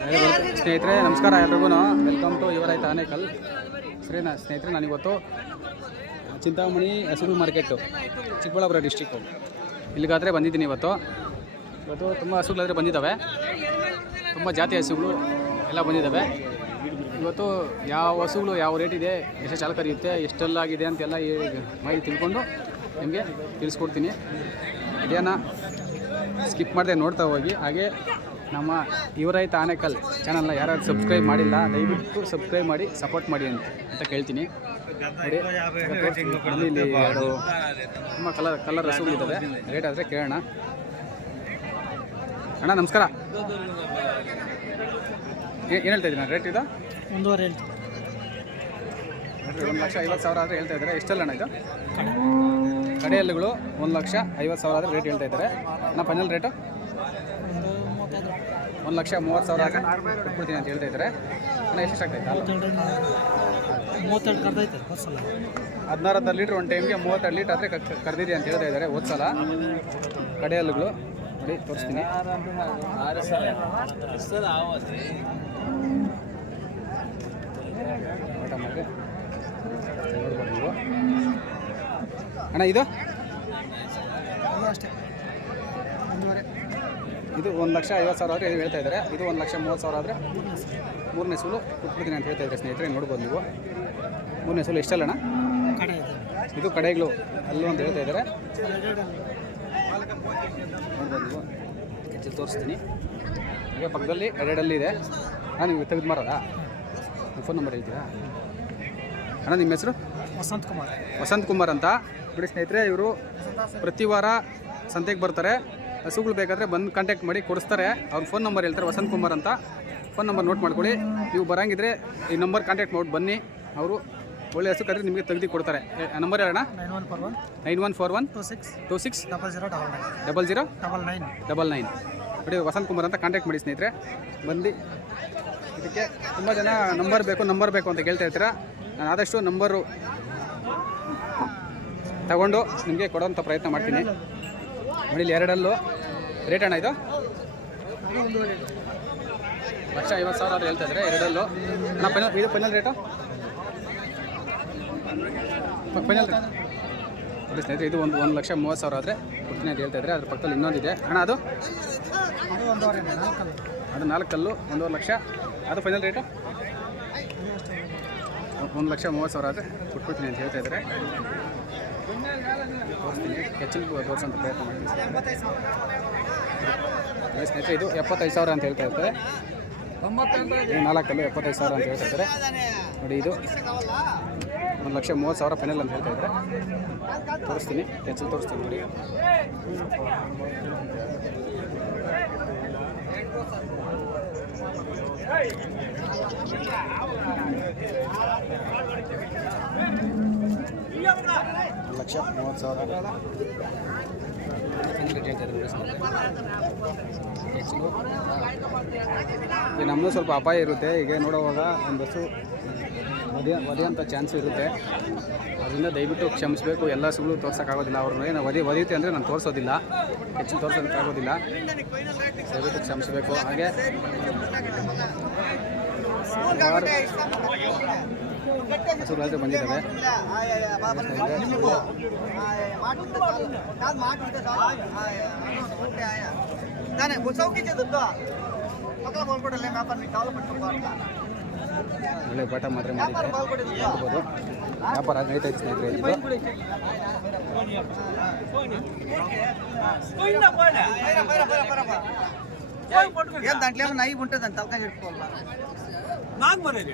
ಸ್ನೇಹಿತರೆ, ನಮಸ್ಕಾರ ಎಲ್ರಿಗೂ. ವೆಲ್ಕಮ್ ಟು ಯುವರೈತ ಆನೇಕಲ್ ಸರಿ, ನಾ ಸ್ನೇಹಿತರೆ, ನಾನಿವತ್ತು ಚಿಂತಾಮಣಿ ಹಸಿರು ಮಾರ್ಕೆಟು ಚಿಕ್ಕಬಳ್ಳಾಪುರ ಡಿಸ್ಟಿಕ್ಕು ಇಲ್ಲಿಗಾದರೆ ಬಂದಿದ್ದೀನಿ ಇವತ್ತು. ಇವತ್ತು ತುಂಬ ಹಸುಗಳಾದರೆ ಬಂದಿದ್ದಾವೆ. ತುಂಬ ಜಾತಿ ಹಸುಗಳು ಎಲ್ಲ ಬಂದಿದ್ದಾವೆ. ಇವತ್ತು ಯಾವ ಹಸುಗಳು, ಯಾವ ರೇಟ್ ಇದೆ, ಎಷ್ಟು ಚಾಲಕರಿಯುತ್ತೆ ಎಷ್ಟೆಲ್ಲಾಗಿದೆ ಎಷ್ಟೆಲ್ಲ ಆಗಿದೆ ಅಂತೆಲ್ಲ ಮಾಹಿತಿ ತಿಳ್ಕೊಂಡು ನಿಮಗೆ ತಿಳಿಸ್ಕೊಡ್ತೀನಿ. ವಿಡಿಯೋನ ಸ್ಕಿಪ್ ಮಾಡದೆ ನೋಡ್ತಾ ಹೋಗಿ. ಹಾಗೆ ನಮ್ಮ ಇವರೈತ ಆನೇಕಲ್ ಚಾನಲ್ನ ಯಾರು ಸಬ್ಸ್ಕ್ರೈಬ್ ಮಾಡಿಲ್ಲ ದಯವಿಟ್ಟು ಸಬ್ಸ್ಕ್ರೈಬ್ ಮಾಡಿ ಸಪೋರ್ಟ್ ಮಾಡಿ ಅಂತ ಅಂತ ಕೇಳ್ತೀನಿ. ನೋಡಿ ಇಲ್ಲಿ ಎರಡು ತುಂಬ ಕಲರ್ ಕಲರ್ ಹಸುಗಳಿದ್ದಾವೆ ರೇಟ್ ಆದರೆ ಕೇಳೋಣ. ಅಣ್ಣ ನಮಸ್ಕಾರ. ಏನು ಹೇಳ್ತಾ ಇದ್ದೀನಿ ರೇಟ್ ಇದು? ಒಂದೂವರೆ ಹೇಳ್ತೀನಿ. ಒಂದು ಲಕ್ಷ ಐವತ್ತು ಸಾವಿರ ಆದರೆ ಹೇಳ್ತಾ ಇದ್ದಾರೆ. ಎಷ್ಟಲ್ಲ ಅಣ್ಣ ಇದು? ಕಡೆಯಲ್ಲಿಗಳು ಒಂದು ಲಕ್ಷ ಐವತ್ತು ಸಾವಿರ ಆದರೆ ರೇಟ್ ಹೇಳ್ತಾ ಇದ್ದಾರೆ. ಅಣ್ಣ ಫೈನಲ್ ರೇಟು ಒಂದು ಲಕ್ಷ ಮೂವತ್ತು ಸಾವಿರ ಕೊಟ್ಬಿಡ್ತೀನಿ ಅಂತ ಹೇಳ್ತಾ ಇದ್ದಾರೆ. ಅಣ್ಣ ಎಷ್ಟು ಆಗ್ತೈತೆ ಮೂವತ್ತೆರಡು ಕರ್ದೈತೆ ಹದಿನಾರು ಹತ್ತು ಲೀಟ್ರ್ ಒಂದು ಟೈಮ್ಗೆ ಮೂವತ್ತೆರಡು ಲೀಟ್ರ್ ಆದರೆ ಕರೆದಿದೆ ಅಂತ ಹೇಳ್ತಾ ಇದ್ದಾರೆ. ಓದ್ಸಲ ಕಡೆಯಲ್ಲುಗಳು ನೋಡಿ ತೋರಿಸ್ತೀನಿ. ನೋಡ್ಬೋದು ನೀವು. ಅಣ್ಣ ಇದು ಅದು ಅಷ್ಟೇ ಒಂದೂವರೆ ಇದು ಒಂದು ಲಕ್ಷ ಐವತ್ತು ಸಾವಿರ ಆದರೆ ಇದು ಹೇಳ್ತಾ ಇದ್ದಾರೆ. ಇದು ಒಂದು ಲಕ್ಷ ಮೂವತ್ತು ಸಾವಿರ ಆದರೆ ಮೂರನೇ ಸೂಲು ಕೊಟ್ಬಿಡ್ತೀನಿ ಅಂತ ಹೇಳ್ತಾ ಇದ್ದಾರೆ ಸ್ನೇಹಿತರೆ ನೋಡ್ಬೋದು ನೀವು. ಮೂರನೇ ಸೂಲು ಎಷ್ಟಲ್ಲಣ್ಣ ಕಡೆ ಇದೆ. ಕಡೆಗಳು ಅಲ್ಲೂ ಅಂತ ಹೇಳ್ತಾ ಇದ್ದಾರೆ. ನೋಡ್ಬೋದು ನೀವು. ಹೆಚ್ಚು ತೋರಿಸ್ತೀನಿ. ಹಾಗೆ ಪಕ್ಕದಲ್ಲಿ ಎರಡಲ್ಲಿ ಇದೆ. ಹಾಂ ನೀವು ತೆಗೆದು ಮಾರೋದಾ? ಫೋನ್ ನಂಬರ್ ಹೇಳ್ತೀರಾ? ಅಣ್ಣ ನಿಮ್ಮ ಹೆಸರು? ವಸಂತ್ ಕುಮಾರ್. ವಸಂತ್ ಕುಮಾರ್ ಅಂತ. ಬಿಡಿ ಸ್ನೇಹಿತರೆ ಇವರು ಪ್ರತಿ ವಾರ ಸಂತೆಗೆ ಬರ್ತಾರೆ. ಹಸುಗಳು ಬೇಕಾದರೆ ಬಂದು ಕಾಂಟ್ಯಾಕ್ಟ್ ಮಾಡಿ ಕೊಡಿಸ್ತಾರೆ. ಅವ್ರ ಫೋನ್ ನಂಬರ್ ಹೇಳ್ತಾರೆ ವಸಂತ್ ಕುಮಾರ್ ಅಂತ. ಫೋನ್ ನಂಬರ್ ನೋಟ್ ಮಾಡ್ಕೊಳ್ಳಿ. ನೀವು ಬರಂಗಿದ್ರೆ ಈ ನಂಬರ್ ಕಾಂಟ್ಯಾಕ್ಟ್ ಮಾಡಿ ಬನ್ನಿ. ಅವರು ಒಳ್ಳೆ ಹಸು ಕರೆದು ನಿಮಗೆ ತೆಗೆದು ಕೊಡ್ತಾರೆ. ನಂಬರ್ ಹೇಳೋಣ nine one four one. Nine one four one. Two six two six double zero double nine double zero double nine double nine ನೋಡಿ ವಸಂತ್ ಕುಮಾರ್ ಅಂತ ಕಾಂಟ್ಯಾಕ್ಟ್ ಮಾಡಿ ಸ್ನೇಹಿತರೆ. ಬಂದು ಇದಕ್ಕೆ ತುಂಬ ಜನ ನಂಬರ್ ಬೇಕು ನಂಬರ್ ಬೇಕು ಅಂತ ಕೇಳ್ತಾ ಇರ್ತೀರ. ನಾನು ಆದಷ್ಟು ನಂಬರು ತಗೊಂಡು ನಿಮಗೆ ಕೊಡೋಂಥ ಪ್ರಯತ್ನ ಮಾಡ್ತೀನಿ. ಇಲ್ಲಿ ಎರಡಲ್ಲೂ. ರೇಟ್ ಅಣ್ಣ ಇದು? ಲಕ್ಷ ಐವತ್ತು ಸಾವಿರ ಆದರೆ ಹೇಳ್ತಾ ಇದ್ದಾರೆ, ಎರಡಲ್ಲೂ. ಅಣ್ಣ ಫೈನಲ್ ಇದು ಫೈನಲ್ ರೇಟು ಫೈನಲ್ ರೇಟ್ ಸ್ನೇಹಿತರೆ, ಇದು ಒಂದು ಒಂದು ಲಕ್ಷ ಮೂವತ್ತು ಸಾವಿರ ಆದರೆ ಕೊಡ್ತೀನಿ ಅಂತ ಹೇಳ್ತಾ ಇದ್ದಾರೆ, ಅದ್ರ ಪಕ್ಕದಲ್ಲಿ ಇನ್ನೊಂದಿದೆ. ಅಣ್ಣ, ಅದು? ಅದು ನಾಲ್ಕಲ್ಲು ಒಂದೂವರೆ ಲಕ್ಷ. ಅದು ಫೈನಲ್ ರೇಟು ಒಂದು ಲಕ್ಷ ಮೂವತ್ತು ಸಾವಿರ ಆದರೆ ಕೊಟ್ಬಿಡ್ತೀನಿ ಅಂತ ಹೇಳ್ತಾ ಇದ್ದಾರೆ. ಹೆಚ್ಚಿನ ತೋರಿಸೋಂಥ ಪ್ರಯತ್ನ ಮಾಡ್ತೀನಿ ಸ್ನೇಹಿತರೆ, ಇದು ಎಪ್ಪತ್ತೈದು ಸಾವಿರ ಅಂತ ಹೇಳ್ತಾ ಇರ್ತಾರೆ. ನಾಲ್ಕಲ್ಲೂ ಎಪ್ಪತ್ತೈದು ಸಾವಿರ ಅಂತ ಹೇಳ್ತಾ ಇದ್ದಾರೆ ನೋಡಿ ಇದು. ಒಂದು ಲಕ್ಷ ಮೂವತ್ತು ಸಾವಿರ ಫೈನಲ್ ಅಂತ ಹೇಳ್ತಾ ಇದ್ದಾರೆ ತೋರಿಸ್ತೀನಿ ಹೆಚ್ಚು ತೋರಿಸ್ತೀನಿ ನೋಡಿ. ಲಕ್ಷ ಮೂವತ್ತು ಸಾವಿರ. ಈಗ ನಮ್ಮದು ಸ್ವಲ್ಪ ಅಪಾಯ ಇರುತ್ತೆ. ಈಗ ನೋಡುವಾಗ ಒಂದು ಬಸ್ಸು ಒದೆ ಚಾನ್ಸ್ ಇರುತ್ತೆ. ಅದರಿಂದ ದಯವಿಟ್ಟು ಕ್ಷಮಿಸಬೇಕು. ಎಲ್ಲ ಸುಳ್ಳು ತೋರ್ಸೋಕ್ಕಾಗೋದಿಲ್ಲ ಅವ್ರನ್ನ. ಏನು ಒದಿ ಒದಿಯುತ್ತೆ ಅಂದರೆ ನಾನು ತೋರಿಸೋದಿಲ್ಲ. ಹೆಚ್ಚು ತೋರ್ಸೋದಕ್ಕಾಗೋದಿಲ್ಲ. ದಯವಿಟ್ಟು ಕ್ಷಮಿಸಬೇಕು. ಹಾಗೆ ಹಸುಗಳು ಬಂದಿದ್ದಾವೆ. ಒಳ್ಳೆ ಪಾಠ ಮಾತ್ರ ಮಾಡಿದ್ದಾರೆ. ವ್ಯಾಪಾರ ನೈಟ್ ಐತೆ ಸ್ನೇಹಿತರೆ ಇದು ಏನ್ ದಾಂಟ್ಲೇಮೋ ನಾಯಿ ಉಂಟದಂತ ತಲ್ಕೊಂಡು ಇಟ್ಕೊಲ್ಲ ನಾಲ್ಕು ಬರೋದು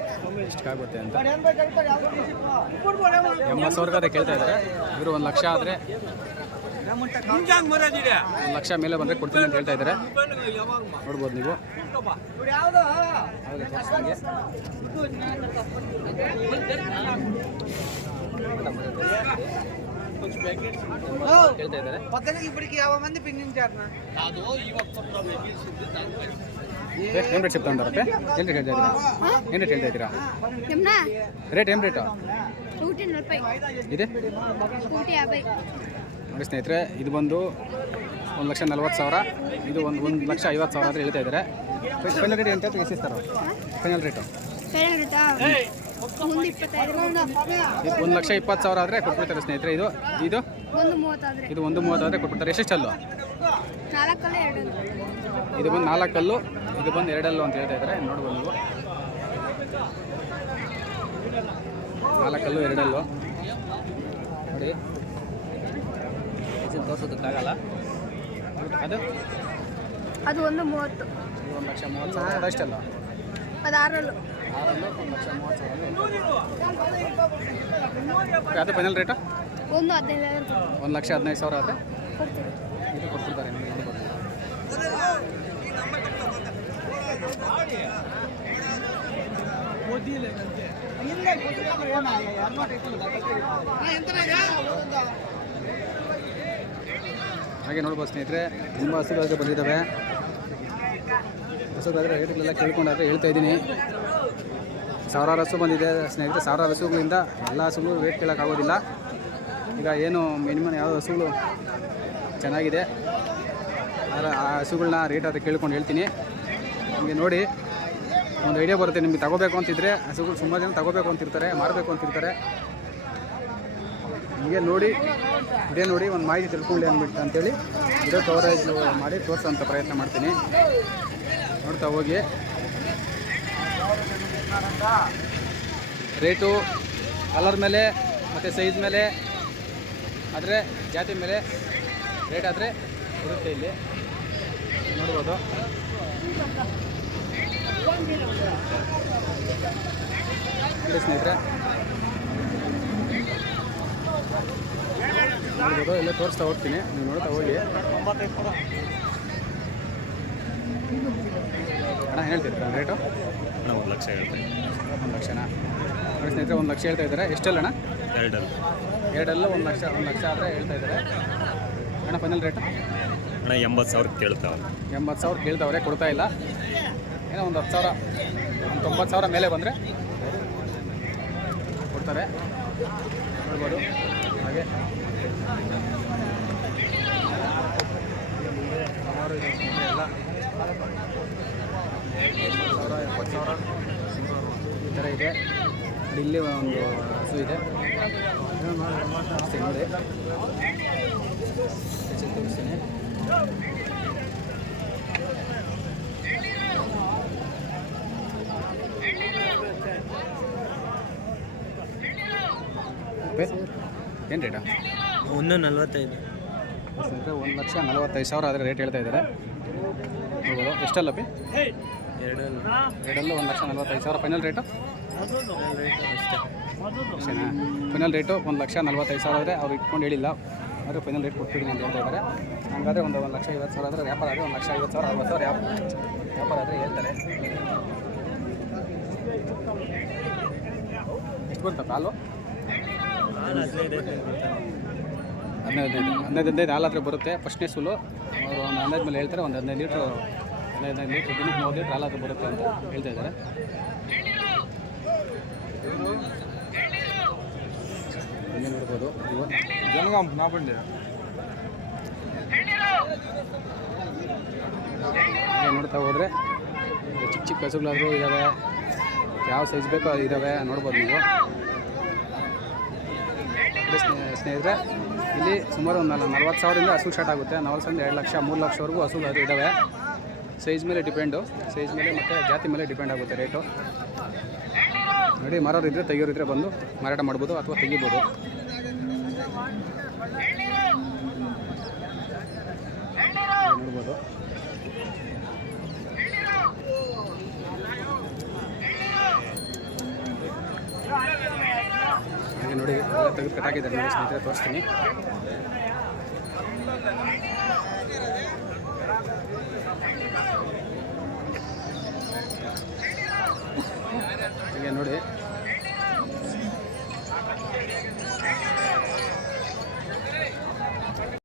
ಇಷ್ಟಕ್ಕಾಗುತ್ತೆ ಅಂತ ಎಂಬತ್ತು ಸಾವಿರಗಾದ್ರೆ ಕೇಳ್ತಾ ಇದ್ದಾರೆ. ಇವರು ಒಂದು ಲಕ್ಷ ಆದರೆ ಒಂದು ಲಕ್ಷ ಮೇಲೆ ಬಂದರೆ ಕೊಡ್ತೀನಿ ಅಂತ ಹೇಳ್ತಾ ಇದ್ದಾರೆ. ನೋಡ್ಬೋದು ನೀವು. ಹೇಳ್ತಾ ಇದ್ದಾರೆ. ಯಾವ ಮಂದಿ ಅದು ಏನು ರೇಟ್ ಸಿಗ್ತಾ ಉಂಟಾರಪ್ಪ ಏನು ರೇಟ್ ಹೇಳ್ತಾ ಇದ್ದೀರಾ? ಏನು ರೇಟ್ ಹೇಳ್ತಾ ಇದ್ದೀರಾ? ರೇಟ್ ಏನು ರೇಟು ಇದೆ? ನೋಡಿ ಸ್ನೇಹಿತರೆ ಇದು ಬಂದು ಒಂದು ಲಕ್ಷ ನಲ್ವತ್ತು ಸಾವಿರ. ಇದು ಒಂದು ಒಂದು ಲಕ್ಷ ಐವತ್ತು ಸಾವಿರ ಆದರೆ ಹೇಳ್ತಾ ಇದ್ದಾರೆ ಫೈನಲ್ ರೇಟ್ ಎಂತ ಎಷ್ಟಿಸ್ತಾರೆ ಫೈನಲ್ ರೇಟು ಒಂದು ಲಕ್ಷ ಇಪ್ಪತ್ತು ಸಾವಿರ ಆದರೆ ಕೊಟ್ಬಿಡ್ತಾರೆ ಸ್ನೇಹಿತರೆ. ಇದು ಇದು? ಇದು ಒಂದು ಮೂವತ್ತಾದರೆ ಕೊಟ್ಬಿಡ್ತಾರೆ. ಎಷ್ಟೆಷ್ಟು ಅಲ್ಲೂ ಇದು ಬಂದು ನಾಲ್ಕಲ್ಲು. ಇದು ಬಂದು ಎರಡಲ್ಲು ಅಂತ ಹೇಳ್ತಾ ಇದ್ದಾರೆ. ನೋಡ್ಬೋದು ನೀವು. ನಾಲ್ಕಲ್ಲು ಎರಡಲ್ಲು. ನೋಡಿ. ತೋರಿಸೋದಕ್ಕಾಗಲ್ಲ. ಅದು? ಅದು ಒಂದು ಮೂವತ್ತು. ಒಂದು ಲಕ್ಷ ಮೂವತ್ತು ಸಾವಿರ. ಅಷ್ಟಲ್ಲ ಅದು ಆರಲ್ಲು. ಆರಲ್ಲು ಒಂದು ಲಕ್ಷ ಮೂವತ್ತು ಸಾವಿರ ಅದು ಫೈನಲ್ ರೇಟು ಒಂದು ಹದಿನೈದು ಒಂದು ಲಕ್ಷ ಹದಿನೈದು ಸಾವಿರ ಆದರೆ? ಇದು ಕೊಟ್ಬಿಡ್ತಾರೆ ನಿಮಗೆ. ಹಾಗೆ ನೋಡ್ಬೋದು ಸ್ನೇಹಿತರೆ, ತುಂಬ ಹಸುಗಳಿಗೆ ಬಂದಿದ್ದಾವೆ. ಹಸುಗಳಾದ್ರೆ ರೇಟ್ಗಳೆಲ್ಲ ಕೇಳ್ಕೊಂಡಾದ್ರೆ ಹೇಳ್ತಾ ಇದ್ದೀನಿ. ಸಾವಿರಾರು ಹಸು ಬಂದಿದೆ ಸ್ನೇಹಿತರೆ, ಸಾವಿರಾರು ಹಸುಗಳಿಂದ ಎಲ್ಲ ಹಸುಗಳು ರೇಟ್ ಕೇಳೋಕ್ಕಾಗೋದಿಲ್ಲ ಈಗ ಏನು ಮಿನಿಮಮ್ ಯಾವ ಹಸುಗಳು ಚೆನ್ನಾಗಿದೆ. ಅದರ ಆ ಹಸುಗಳನ್ನ ರೇಟ್ ಆದರೆ ಕೇಳ್ಕೊಂಡು ಹೇಳ್ತೀನಿ. ನಿಮಗೆ ನೋಡಿ ಒಂದು ಐಡಿಯಾ ಬರುತ್ತೆ, ನಿಮಗೆ ತಗೋಬೇಕು ಅಂತಿದ್ರೆ, ಹಸುಗಳು ಸುಮಾರು ಜನ ತಗೋಬೇಕು ಅಂತಿರ್ತಾರೆ, ಮಾರಬೇಕು ಅಂತಿರ್ತಾರೆ. ಹೀಗೆ ನೋಡಿ, ಇದೇ ನೋಡಿ ಒಂದು ಮಾಹಿತಿ ತಿಳ್ಕೊಳ್ಳಿ ಅಂದ್ಬಿಟ್ಟು ಅಂತೇಳಿ ಇದೇ ಕವರೇಜ್ ಮಾಡಿ ತೋರಿಸೋಂಥ ಪ್ರಯತ್ನ ಮಾಡ್ತೀನಿ. ನೋಡ್ತಾ ಹೋಗಿ. ರೇಟು ಕಲರ್ ಮೇಲೆ, ಮತ್ತು ಸೈಜ್ ಮೇಲೆ, ಆದರೆ ಜಾತಿ ಮೇಲೆ ರೇಟ್ ಆದರೆ ಇರುತ್ತೆ ಇಲ್ಲಿ. ನೋಡ್ಬೋದು. ನೋಡಿ ಸ್ನೇಹಿತರೆ. ಎಲ್ಲ ತೋರಿಸ್ತಾ ಹೋಗ್ತೀನಿ. ನೀವು ನೋಡ್ತಾ ಹೋಗಿ. ಅಣ್ಣ ಏನು ರೇಟು ಅಣ್ಣ ಒಂದು ಲಕ್ಷ ಹೇಳ್ತೀನಿ. ಒಂದು ಲಕ್ಷನಾ? ನೋಡಿ ಸ್ನೇಹಿತರೆ ಒಂದು ಲಕ್ಷ ಹೇಳ್ತಾ ಇದ್ದಾರೆ. ಎಷ್ಟೆಲ್ಲ ಅಣ್ಣ? ಎರಡಲ್ಲ. ಎರಡಲ್ಲ ಒಂದು ಲಕ್ಷ ಒಂದು ಲಕ್ಷ ಆದರೆ ಹೇಳ್ತಾ ಇದ್ದಾರೆ. ಅಣ್ಣ ಫೈನಲ್ ರೇಟು ಅಣ್ಣ ಎಂಬತ್ತು ಸಾವಿರ ಕೇಳ್ತಾವಲ್ಲ ಎಂಬತ್ತು ಸಾವಿರ ಕೇಳ್ತಾವ್ರೆ ಕೊಡ್ತಾ ಇಲ್ಲ. ಏನೋ ಒಂದು ಹತ್ತು ಸಾವಿರ, ಒಂದು ತೊಂಬತ್ತು ಸಾವಿರ ಮೇಲೆ ಬಂದರೆ ಕೊಡ್ತಾರೆ. ನೋಡ್ಬೋದು. ಹಾಗೆ. ಎಲ್ಲ. ಸಾವಿರ, ಎಪ್ಪತ್ತು ಸಾವಿರ, ಈ ಥರ ಇದೆ. ಇಲ್ಲಿ ಒಂದು ಹಸು ಇದೆ. ತೋರಿಸ್ತೀನಿ ನೋಡಿ. ಹೆಚ್ಚಿಗೆ ತೋರಿಸ್ತೀನಿ ಏನು ರೇಟಾ ಒಂದು ನಲ್ವತ್ತೈದು. ಅಂದರೆ ಒಂದು ಲಕ್ಷ ನಲವತ್ತೈದು ಸಾವಿರ ಆದರೆ ರೇಟ್ ಹೇಳ್ತಾ ಇದ್ದಾರೆ. ನೋಡ್ಬೋದು. ಎಷ್ಟಲ್ಲ ಪಿ ಎರಡಲ್ಲ ಎರಡಲ್ಲೂ ಒಂದು ಲಕ್ಷ ನಲವತ್ತೈದು ಸಾವಿರ. ಫೈನಲ್ ರೇಟು ಅಷ್ಟೇ ಅಷ್ಟೇನಾ? ಫೈನಲ್ ರೇಟು ಒಂದು ಲಕ್ಷ ನಲವತ್ತೈದು ಸಾವಿರ ಆದರೆ ಅವ್ರು ಇಟ್ಕೊಂಡು ಹೇಳಿಲ್ಲ. ಆದರೆ ಫೈನಲ್ ರೇಟ್ ಕೊಟ್ಬಿಡಿ ಅಂತ ಹೇಳ್ತಾ ಇದ್ದಾರೆ. ಹಂಗಾದ್ರೆ ಒಂದು ಒಂದು ಲಕ್ಷ ಐವತ್ತು ಸಾವಿರ ಆದರೆ ವ್ಯಾಪಾರ ಆದರೆ ಒಂದು ಲಕ್ಷ ಐವತ್ತು ಸಾವಿರ ಅರವತ್ತು ಸಾವಿರ ವ್ಯಾಪಾರ ಆದರೆ ಹೇಳ್ತಾರೆ. ಎಷ್ಟು ಬಂತಪ್ಪ ಹಾಲು? ಹದಿನೈದು ಹದಿನೈದು ಹದಿನೈದು ಹಾಲು ಹತ್ರ ಬರುತ್ತೆ. ಫಸ್ಟ್ನೇ ಸುಲು. ಅವರು ಒಂದು ಹನ್ನೆರಡು ಮೇಲೆ ಹೇಳ್ತಾರೆ ಒಂದು ಹದಿನೈದು ಲೀಟ್ರು ಹದಿನೈದು ಹದಿನೈದು ಲೀಟ್ರ್ ದಿನಕ್ಕೆ ಮೂವತ್ತು ಲೀಟ್ರ್ ಹಾಲು ಹತ್ರ ಬರುತ್ತೆ ಅಂತ ಹೇಳ್ತಾ ಇದ್ದಾರೆ. ನೋಡ್ಬೋದು ನಾವು ಬಂದೆ ನೋಡ್ತಾ ಹೋದರೆ ಚಿಕ್ಕ ಚಿಕ್ಕ ಹಸುಗಳಾದರೂ ಇದ್ದಾವೆ ಯಾವ ಸೈಜ್ ಬೇಕೋ ಇದಾವೆ. ಇದ್ದಾವೆ ನೋಡ್ಬೋದು ನೀವು. ನೋಡಿ ಸ್ನೇ- ಸ್ನೇಹಿತರೆ, ಇಲ್ಲಿ ಸುಮಾರು ಒಂದು ನಲ ನಲ್ವತ್ತು ಸಾವಿರದಿಂದ ಹಸು ಸ್ಟಾರ್ಟ್ ಆಗುತ್ತೆ. ಸಾವಿರದ ಎರಡು ಲಕ್ಷ, ಮೂರು ಲಕ್ಷವರೆಗೂ ಹಸು ಇದ್ದಾವೆ ಸೈಜ್ ಮೇಲೆ ಡಿಪೆಂಡು ಸೈಜ್ ಮೇಲೆ ಮತ್ತು ಜಾತಿ ಮೇಲೆ ಡಿಪೆಂಡ್ ಆಗುತ್ತೆ ರೇಟು ನೋಡಿ ಮಾರೋರು ಇದ್ದರೆ ತೆಗಿಯೋರಿದ್ರೆ ಬಂದು ಮಾರಾಟ ಮಾಡ್ಬೋದು ಅಥವಾ ತೆಗಿಬೋದು. ನೋಡ್ಬೋದು. ನೋಡಿ ತೆಗೆದು ಕಟ್ಟಾಕಿದ್ದಾರೆ ನೋಡಿ ಸ್ನೇಹಿತರೆ ತೋರಿಸ್ತೀನಿ. ನೋಡಿ